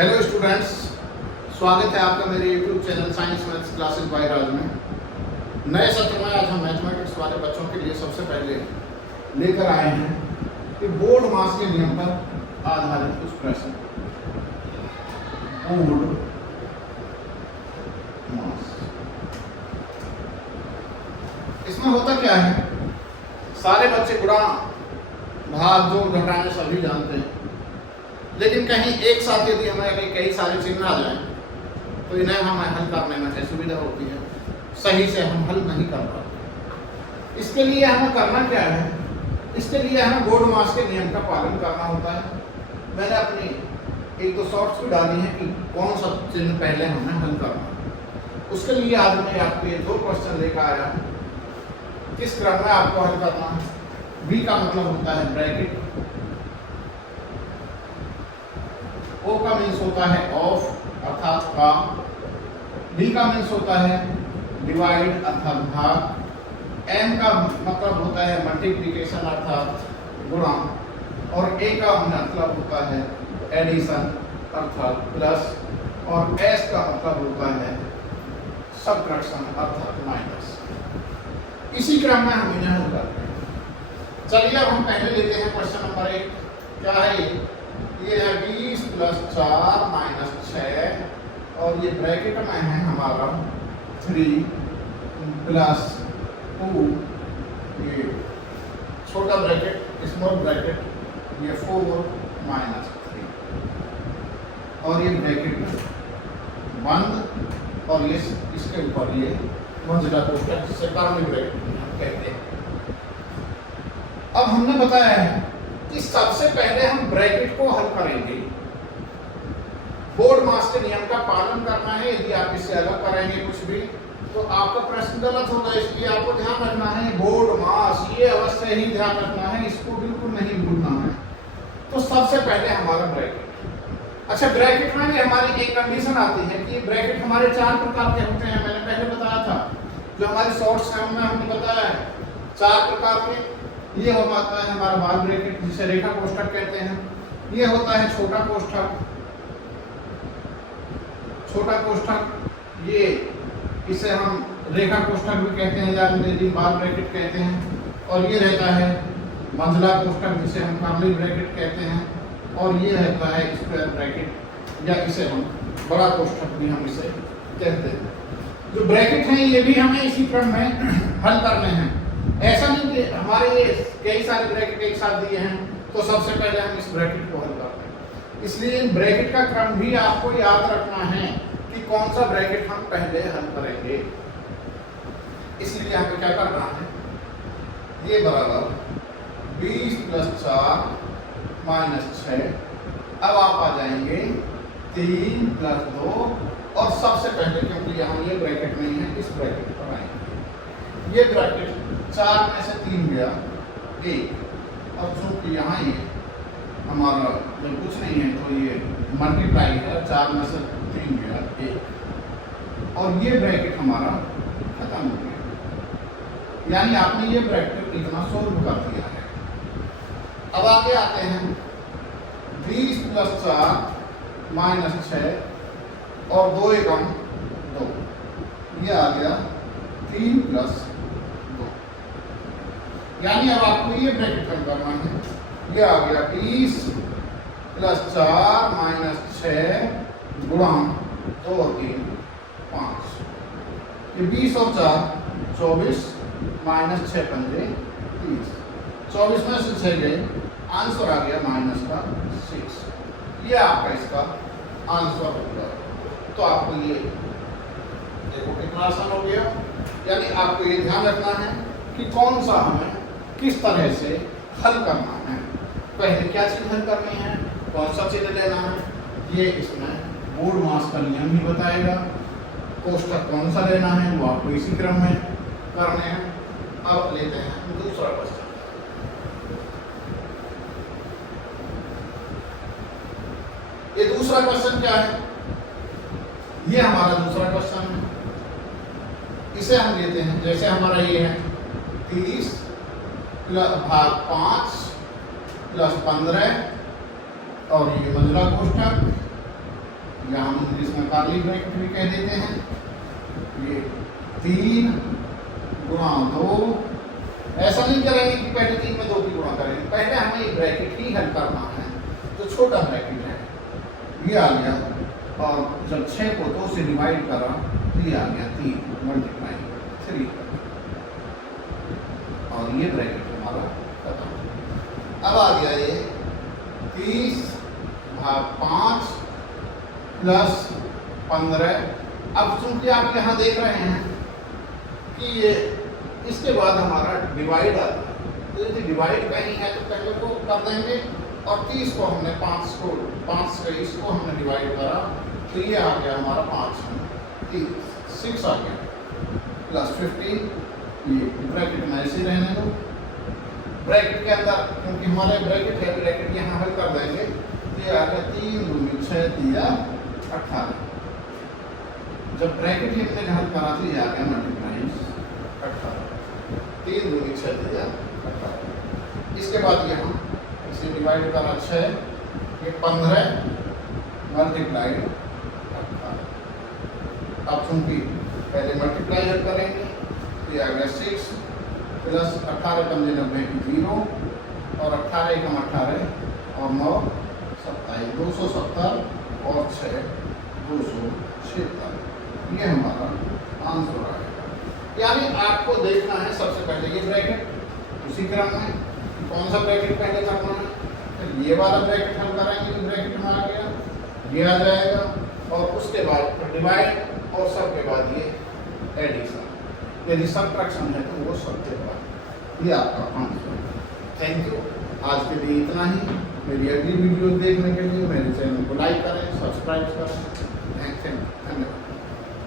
Hello students, स्वागत है आपका मेरे YouTube channel science maths classes by Raj में। नए सत्र में आज हम मैथमेटिक्स वाले बच्चों के लिए सबसे पहले लेकर आए हैं कि बोर्ड मास के नियम पर आधारित कुछ प्रश्न। बोर्ड मास, इसमें होता क्या है, सारे बच्चे गुणा भाग जोड़ घटाने सभी जानते हैं, लेकिन कहीं एक साथ यदि हमें कई सारे चिन्ह आ जाएं तो इन्हें हमें हल करने में असुविधा होती है, सही से हम हल नहीं कर पाते। इसके लिए हमें करना क्या है, इसके लिए हमें बोर्ड मास के नियम का पालन करना होता है। मैंने अपनी एक दो शॉर्ट्स भी डाली हैं कि कौन सा चिन्ह पहले हमें हल करना है। उसके लिए आज मैं आपको ये दो क्वेश्चन लेकर आया, किस क्रम में आपको हल करना है। बी का मतलब होता है ब्रैकेट, ओ का मीन्स होता है ऑफ अर्थात का, डी का मीन्स होता है डिवाइड अर्थात भाग, एम का मतलब होता है मल्टीप्लिकेशन अर्थात गुणा, और ए का मतलब होता है एडिशन अर्थात प्लस, और एस का मतलब होता है सबट्रैक्शन अर्थात माइनस। इसी क्रम में हम इन्हें हल करते हैं। चलिए अब हम पहले लेते हैं क्वेश्चन नंबर 1। क्या है ये है 20 + 4 - 6, और ये ब्रैकेट में है हमारा 3 + 2, ये छोटा ब्रैकेट स्मॉल ब्रैकेट, ये 4 - 3, और ये ब्रैकेट बंद, और ये इसके ऊपर ये मंझला कोष्ठक जिसे कर्ली ब्रैकेट कहते हैं। अब हमने बताया है कि सबसे पहले हम ब्रैकेट को हल करेंगे। बोर्ड मास के नियम का पालन करना है। यदि आप इससे अलग करेंगे कुछ भी तो आपका प्रश्न गलत होगा, इसलिए आपको ध्यान रखना है बोर्ड मास, ये अवश्य ही ध्यान रखना है, इसको बिल्कुल नहीं भूलना है। तो सबसे पहले हमारा ब्रैकेट। अच्छा, ब्रैकेट में हमारी एक कंडीशन आती है कि ब्रैकेट हमारे 4 प्रकार के होते हैं। मैंने पहले बताया था, जो हमारी शॉर्ट्स में हमने बताया है 4 प्रकार के। ये होता है हमारा बार ब्रैकेट जिसे रेखा कोष्ठक कहते हैं। ये होता है छोटा कोष्ठक, ये इसे हम रेखा कोष्ठक भी कहते हैं या अंग्रेजी बार ब्रैकेट कहते हैं। और ये रहता है मंझला कोष्ठक जिसे हम कर्ली ब्रैकेट कहते हैं। और ये रहता है स्क्वायर ब्रैकेट, या इसे हम बड़ा कोष्ठक भी हम इसे कहते हैं। जो ब्रैकेट हैं ये भी हमें इसी क्रम में हल करने हैं। ऐसा नहीं कि हमारे ये कई सारे ब्रैकेट एक साथ दिए हैं तो सबसे पहले हम इस ब्रैकेट को हल करते हैं। इसलिए इन ब्रैकेट का क्रम भी आपको याद रखना है कि कौन सा ब्रैकेट हम पहले हल करेंगे। इसलिए हमें क्या करना है, ये बराबर 20 + 4 - 6। अब आप आ जाएंगे 3 + 2, और सबसे पहले क्योंकि यहाँ ये ब्रैकेट नहीं है इस ब्रैकेट पर आएंगे। ये ब्रैकेट 4 में से 3 गया 1, और चूंकि यहाँ ये हमारा जब कुछ नहीं है तो ये मल्टीप्लाई है, 4 में से 3 गया 1, और ये ब्रैकेट हमारा खत्म हो गया। यानी आपने ये ब्रैकेट इतना सोल्व कर दिया है। अब आगे आते हैं 20 + 4 - 6, और 2 × 2, ये आ गया 3 + 2। यानी अब आपको ये ब्रैकेट कम करना है। ये आ गया 20 + 4 - 6 गुणा 2 और 3 5। ये 20 और 4 24 - 6 × 5 30। 24 में से 6 गए, आंसर आ गया -6। ये आपका इसका आंसर होगा। तो आपको ये देखो कितना आसान हो गया। यानी आपको ये ध्यान रखना है कि कौन सा हमें किस तरह से हल करना है। पहले क्या चीज हल करनी है, कौन सा चिन्ह लेना है, ये इसमें बोर्ड मास का नियम ही बताएगा। कोष्ठक कौन सा लेना है वो आपको इसी क्रम में करने हैं। अब लेते हैं दूसरा क्वेश्चन। ये दूसरा क्वेश्चन क्या है, ये हमारा दूसरा क्वेश्चन है। इसे हम लेते हैं, जैसे हमारा ये है 30 + 5 + 15, और ये मंझला कोष्ठक, या हम इंग्लिश में कर्ली ब्रैकेट भी कह देते हैं। ये 3 गुणा 2, ऐसा नहीं करेंगे कि पहले 3 में 2 की गुणा करेंगे, पहले हमें ये ब्रैकेट ही हल करना है। तो छोटा ब्रैकेट है ये आ गया, और जब 6 को 2 से डिवाइड करा तो ये आ गया 3 मल्टीप्लाई 3, और ये ब्रैकेट हमारा खत्म। अब आ गया ये 30 भाग 5 प्लस 15। अब चूंकि आप यहाँ देख रहे हैं कि ये इसके बाद हमारा डिवाइड आता है, तो यदि डिवाइड कहीं है तो पहले को कर देंगे, और 30 को हमने 5 से इसको हमने डिवाइड करा तो ये आ गया हमारा 5 6 आ गया प्लस 15। ये ब्रैकेट में ऐसे रहने दो, ब्रैकेट के अंदर क्योंकि हमारे ब्रैकेट है, ब्रैकेट यहाँ हल कर देंगे तो ये आ गया 3 दूनी 6 दिया 18। जब ब्रैकेट ही हमने हल करा तो ये आ गया मल्टीप्लाई 18, 3 दूनी 6 दिया 18। इसके बाद यहाँ इसे डिवाइड करा 6, ये 15 मल्टीप्लाई 18। अब चूंकि पहले मल्टीप्लाई हल करेंगे तो ये आ गया 6 प्लस 18 पंजे 90 की 0, और 18 एकम 18 और 9 27, 270 और 6 276। ये हमारा आंसर आएगा। यानी आपको देखना है सबसे पहले ये ब्रैकेट, उसी क्रम में कौन सा ब्रैकेट पहले करना है, तो ये वाला ब्रैकेट हल करेंगे तो ब्रैकेट में आ गया, ये आ जाएगा, और उसके बाद डिवाइड, और सबके बाद ये एडिशन। यदि सब्ट्रैक्शन है तो वो सबके बाद, ये आपका आंसर। Thank you. आज के लिए इतना ही। मेरी अगली वीडियो देखने के लिए मेरे चैनल को लाइक करें, सब्सक्राइब करें। Thank you.